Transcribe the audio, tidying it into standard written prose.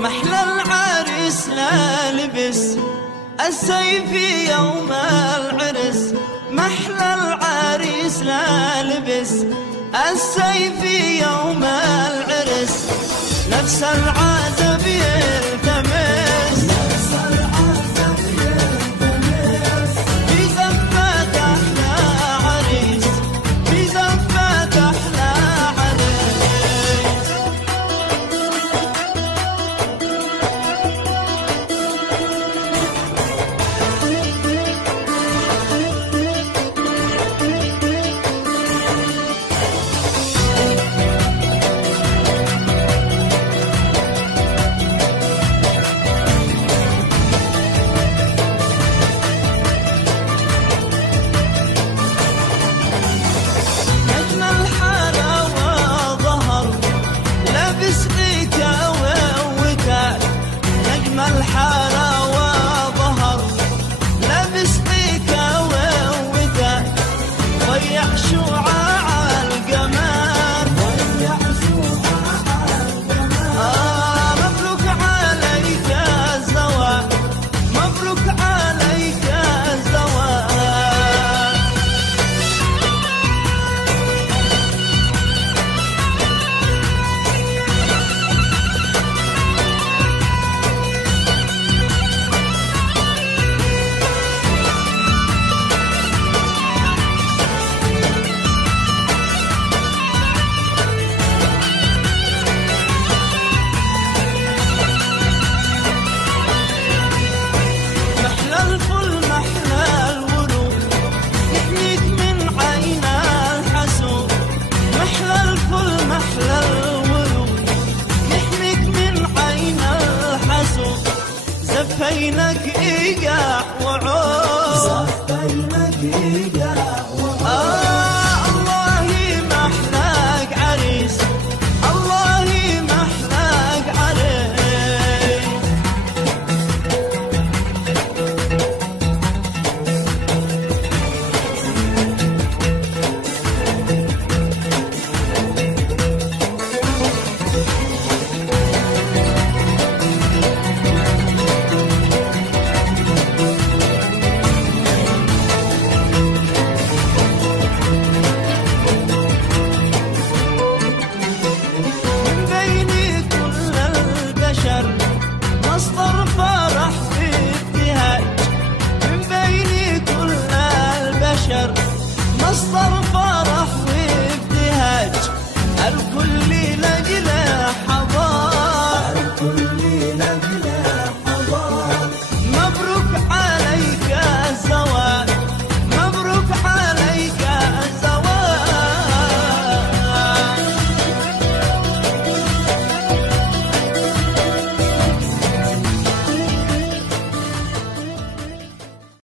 محلى العريس لا لبس السيف يوم العرس، محلى العريس لا لبس السيف يوم العرس، نفس العازب يلتمس، نفس العازب يلتمس في زفة أحلى عريس، في زفة أحلى عريس. الحارة وظهر لابس بيكا ووداع، ضيع شعاع القمر، ضيع شعاع القمر. مبروك عليك الزواج، مبروك عليك الزواج. زفينك إيقاع وعود، زفينك إيقاع